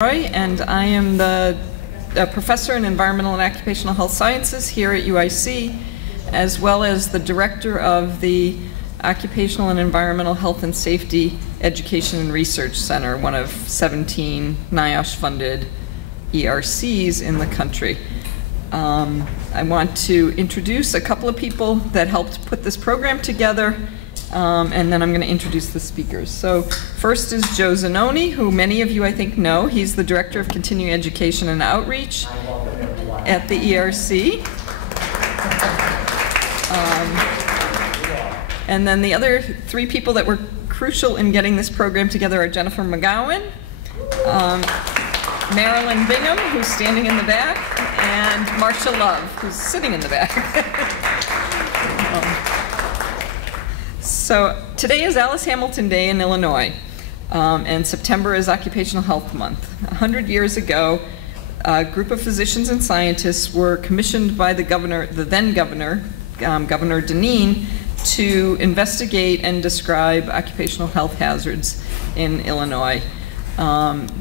And I am the professor in environmental and occupational health sciences here at UIC, as well as the director of the Occupational and Environmental Health and Safety Education and Research Center, one of 17 NIOSH-funded ERCs in the country. I want to introduce a couple of people that helped put this program together, and then I'm going to introduce the speakers. So first is Joe Zanoni, who many of you I think know. He's the Director of Continuing Education and Outreach at the ERC. And then the other three people that were crucial in getting this program together are Jennifer McGowan, Marilyn Bingham, who's standing in the back, and Marcia Love, who's sitting in the back. So today is Alice Hamilton Day in Illinois, and September is Occupational Health Month. 100 years ago, a group of physicians and scientists were commissioned by the then governor, Governor Dineen, to investigate and describe occupational health hazards in Illinois.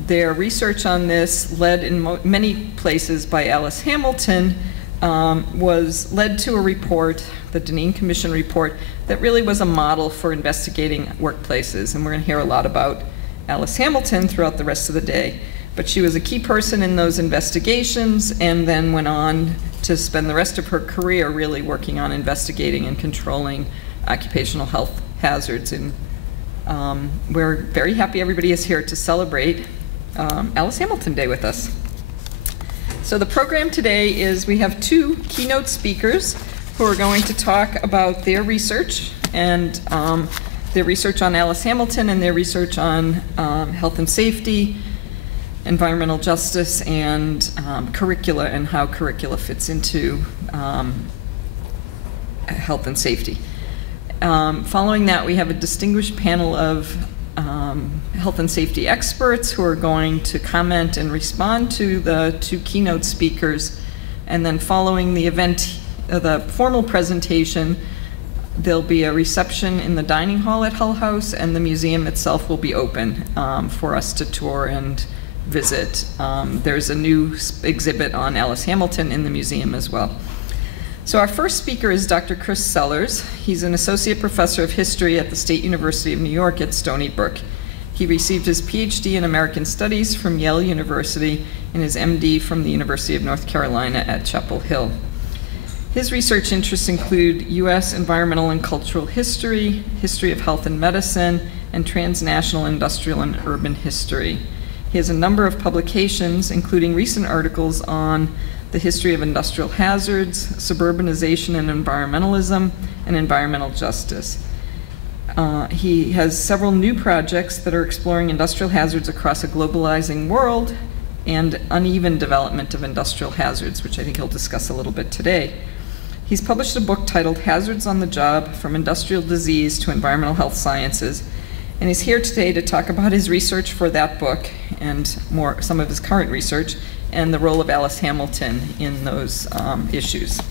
Their research on this, led in many places by Alice Hamilton, led to a report, the Dineen Commission report, that really was a model for investigating workplaces. And we're going to hear a lot about Alice Hamilton throughout the rest of the day. But she was a key person in those investigations and then went on to spend the rest of her career really working on investigating and controlling occupational health hazards. And we're very happy everybody is here to celebrate Alice Hamilton Day with us. So the program today is we have two keynote speakers who are going to talk about their research and their research on Alice Hamilton and their research on health and safety, environmental justice, and curricula and how curricula fits into health and safety. Following that, we have a distinguished panel of health and safety experts who are going to comment and respond to the two keynote speakers. And then following the event, the formal presentation, there'll be a reception in the dining hall at Hull House, and the museum itself will be open for us to tour and visit. There's a new exhibit on Alice Hamilton in the museum as well. So our first speaker is Dr. Chris Sellers. He's an associate professor of history at the State University of New York at Stony Brook. He received his PhD in American Studies from Yale University and his MD from the University of North Carolina at Chapel Hill. His research interests include U.S. environmental and cultural history, history of health and medicine, and transnational industrial and urban history. He has a number of publications, including recent articles on the history of industrial hazards, suburbanization and environmentalism, and environmental justice. He has several new projects that are exploring industrial hazards across a globalizing world and uneven development of industrial hazards, which I think he'll discuss a little bit today. He's published a book titled Hazards on the Job: From Industrial Disease to Environmental Health Sciences, and he's here today to talk about his research for that book and some of his current research and the role of Alice Hamilton in those issues.